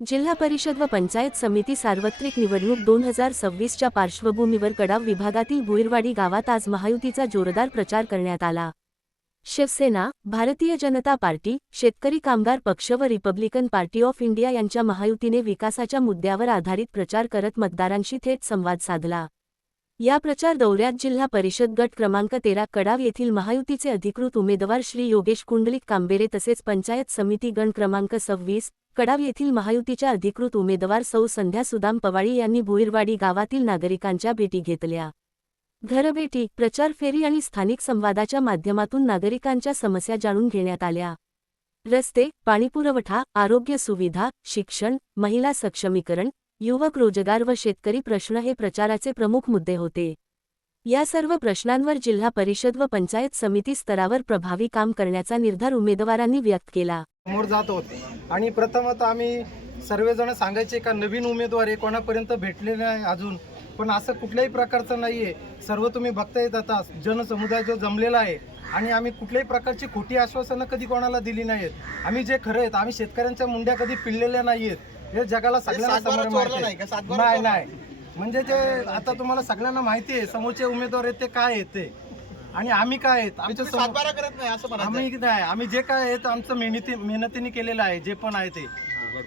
जिल्हा परिषद व पंचायत समिती सार्वत्रिक निवडणूक दोन हजार सव्वीसच्या पार्श्वभूमीवर कडाव विभागातील भुईरवाडी गावात आज महायुतीचा जोरदार प्रचार करण्यात आला. शिवसेना भारतीय जनता पार्टी शेतकरी कामगार पक्ष व रिपब्लिकन पार्टी ऑफ इंडिया यांच्या महायुतीने विकासाच्या मुद्द्यावर आधारित प्रचार करत मतदारांशी थेट संवाद साधला. या प्रचार दौऱ्यात जिल्हा परिषद गट क्रमांक तेरा कडाव येथील महायुतीचे अधिकृत उमेदवार श्री योगेश कुंडलिक कांबेरे तसेच पंचायत समिती गण क्रमांक सव्वीस कडाव येथील महायुतीच्या अधिकृत उमेदवार सौ संध्या सुदाम पवाळी यांनी भुईरवाडी गावातील नागरिकांच्या भेटी घेतल्या. घरभेटी प्रचार फेरी आणि स्थानिक संवादाच्या माध्यमातून नागरिकांच्या समस्या जाणून घेण्यात आल्या. रस्ते पाणीपुरवठा आरोग्य सुविधा शिक्षण महिला सक्षमीकरण युवक रोजगार व शेतकरी प्रश्न हे प्रचाराचे प्रमुख मुद्दे होते. या सर्व प्रश्नांवर जिल्हा परिषद व पंचायत समिती स्तरावर प्रभावी काम करण्याचा निर्धार उमेदवारांनी व्यक्त केला. समोर जात होते. आणि प्रथमत आम्ही सर्वजण सांगायचे का नवीन उमेदवार हे कोणापर्यंत भेटले नाही अजून. पण असं कुठल्याही प्रकारचं नाही आहे सर्व तुम्ही बघता येत आता जनसमुदाय जो जमलेला आहे आणि आम्ही कुठल्याही प्रकारची खोटी आश्वासनं कधी कोणाला दिली नाहीत आम्ही जे खरं आहेत आम्ही शेतकऱ्यांच्या मुंड्या कधी पिळलेल्या नाहीयेत. हे जगाला सगळ्यांना समोर माहिती? आहे. नाही म्हणजे ते आता तुम्हाला सगळ्यांना माहिती आहे समोरचे उमेदवार आहेत ते काय आहेत ते. आणि आम्ही काय आहेत? आमच्या तुम्ही समोर सातबारा करत नाही असं म्हणायचं आम्ही नाही आम्ही जे काय आहे ते आमचं मेहनती मेहनतीने केलेलं आहे जे पण आहे ते.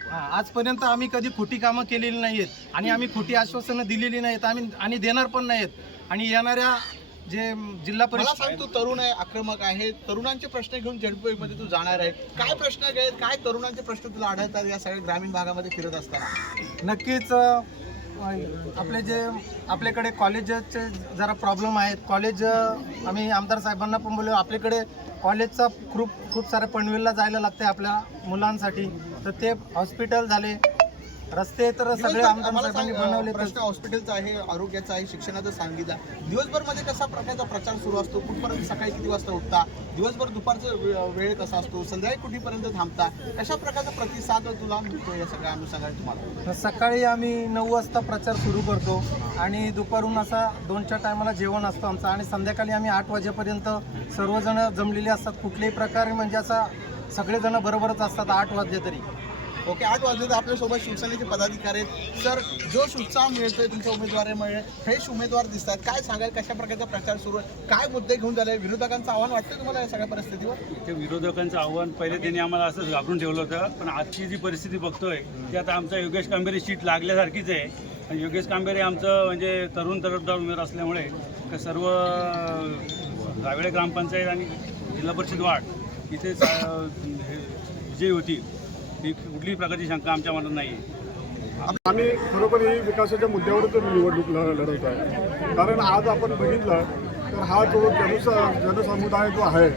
हा, आजपर्यंत आम्ही कधी खोटी कामं केलेली नाहीत आणि आम्ही खोटी आश्वासनं दिलेली नाहीत आम्ही आणि देणार पण नाहीत आणि येणाऱ्या जे जिल्हा मला परिषद सांग तू तरुण आहे आक्रमक आहे तरुणांचे प्रश्न घेऊन झडपी मध्ये तू जाणार आहे. काय प्रश्न आहेत काय तरुणांचे प्रश्न तुला आढळतात या सगळ्या ग्रामीण भागामध्ये फिरत असताना? नक्कीच अं, आपले जे आपल्याकडे कॉलेजचे जरा प्रॉब्लेम आहेत. कॉलेज अं, आम्ही आमदार साहेबांना पण बोललो आपल्याकडे कॉलेजचा खूप खूप सारे पनवेलला जायला लागते आपल्या मुलांसाठी. तर ते हॉस्पिटल झाले. रस्ते तर सगळे दिवसभर- आमदार मला साहेबांनी सांग, बनवले प्रश्न हॉस्पिटलचा आहे आरोग्याचा आहे शिक्षणाचा सांगितला. दिवसभरमध्ये कसा प्रकारचा प्रचार सुरू असतो? कुठपर्यंत सकाळी किती वाजता उठता? दिवसभर दुपारचा वे- वेळ कसा असतो? संध्याकाळी कुठेपर्यंत थांबता? कशा प्रकारचा प्रतिसाद तुला मिळतो या सगळ्या अनुषंगाने तुम्हाला? तर सकाळी आम्ही नऊ वाजता प्रचार सुरू करतो आणि दुपारून असा दोनच्या टायमाला जेवण असतं आमचं आणि संध्याकाळी आम्ही आठ वाजेपर्यंत सर्वजण जमलेले असतात. कुठल्याही प्रकारे म्हणजे असा सगळेजण बरोबरच असतात आठ वाजले तरी. ओके आठ वाजले तर आपल्यासोबत शिवसेनेचे पदाधिकारी आहेत. सर जो उत्साह मिळतोय तुमच्या उमेदवारामुळे फ्रेश उमेदवार दिसतात. काय सांगाल कशा प्रकारचा प्रचार सुरू आहे? काय मुद्दे घेऊन झाले? विरोधकांचं आव्हान वाटतं तुम्हाला या सगळ्या परिस्थितीवर? ते विरोधकांचं आव्हान पहिले त्यांनी आम्हाला असंच घाबरून ठेवलं होतं पण आजची जी परिस्थिती बघतोय ती आता आमचा योगेश कांबेरे सीट लागल्यासारखीच आहे. आणि योगेश कांबेरे आमचं म्हणजे तरुण तरफदार उमेदवार असल्यामुळे सर्व रावेळे ग्रामपंचायत आणि जिल्हा परिषद वाढ इथे हे विजयी होती ही कुठलीही प्रकारची शंका आमच्या मनात नाही आहे आम्ही खरोखर ही विकासाच्या मुद्द्यावरच निवडणूक लढवत आहे. कारण आज आपण बघितलं तर हा जो जनसा जनसमुदाय जो आहे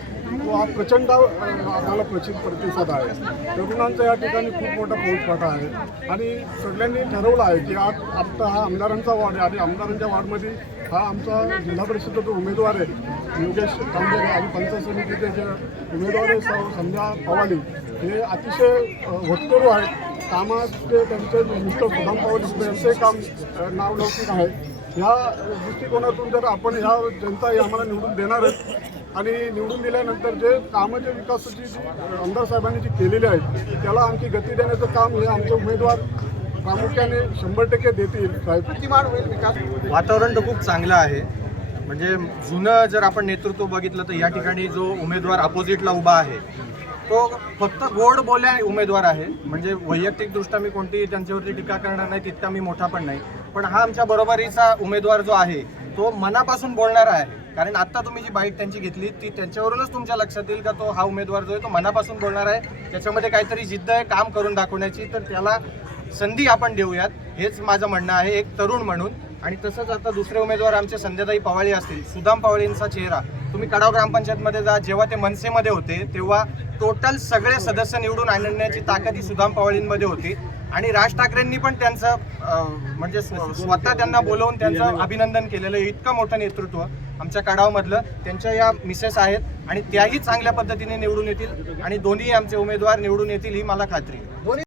तो हा प्रचंड आपल्याला प्रचित प्रतिसाद आहे. तरुणांचा या ठिकाणी खूप मोठा पोहोचपाठा आहे. आणि सगळ्यांनी ठरवलं आहे की आज आमचा हा आमदारांचा वार्ड आहे. आणि आमदारांच्या वार्डमध्ये हा आमचा जिल्हा परिषदचा जो उमेदवार आहे योगेश तांबेरे आणि पंचायत समितीचे जे उमेदवार आहे संध्या पवाली हे अतिशय होतकरू आहेत. कामाचे त्यांचे मिस्टर सुदाम पवार यांचे काम नावलौकिक आहे. ह्या दृष्टिकोनातून जर आपण ह्या जनता ही आम्हाला निवडून देणारच आणि निवडून दिल्यानंतर जे कामं जे विकासाची जी आमदार साहेबांनी जी केलेली आहेत त्याला आणखी गती देण्याचं काम हे आमचे उमेदवार प्रामुख्याने शंभर टक्के देतील साहेब. किमान होईल विकास? वातावरण तर खूप चांगलं आहे. म्हणजे जुनं जर आपण नेतृत्व बघितलं तर या ठिकाणी जो उमेदवार अपोजिटला उभा आहे तो फक्त गोड बोल्या उमेदवार आहे. म्हणजे वैयक्तिकदृष्ट्या मी कोणतीही त्यांच्यावरती टीका करणार नाही तितका मी मोठा पण नाही. पण हा आमच्या बरोबरीचा उमेदवार जो आहे तो मनापासून बोलणारा आहे. कारण आत्ता तुम्ही जी बाईट त्यांची घेतली ती त्यांच्यावरूनच तुमच्या लक्षात येईल का तो हा उमेदवार जो आहे तो मनापासून बोलणार आहे. त्याच्यामध्ये काहीतरी जिद्द आहे काम करून दाखवण्याची. तर त्याला संधी आपण देऊयात. हेच माझं म्हणणं आहे एक तरुण म्हणून. आणि तसंच आता दुसरे उमेदवार आमचे संध्याताई पवाळी असतील. सुदाम पवाळींचा चेहरा. तुम्ही कडाव ग्रामपंचायतमध्ये जा जेव्हा ते मनसेमध्ये होते तेव्हा टोटल सगळे सदस्य निवडून आणण्याची ताकद ही सुदाम पवाळींमध्ये होती. आणि राज ठाकरेंनी पण त्यांचं म्हणजे स्व- स्वतः त्यांना बोलवून त्यांचं अभिनंदन केलेलं इतकं मोठं नेतृत्व आमच्या कडावमधलं. त्यांच्या या मिसेस आहेत आणि त्याही चांगल्या पद्धतीने निवडून येतील आणि दोन्ही आमचे उमेदवार निवडून येतील ही मला खात्री आहे.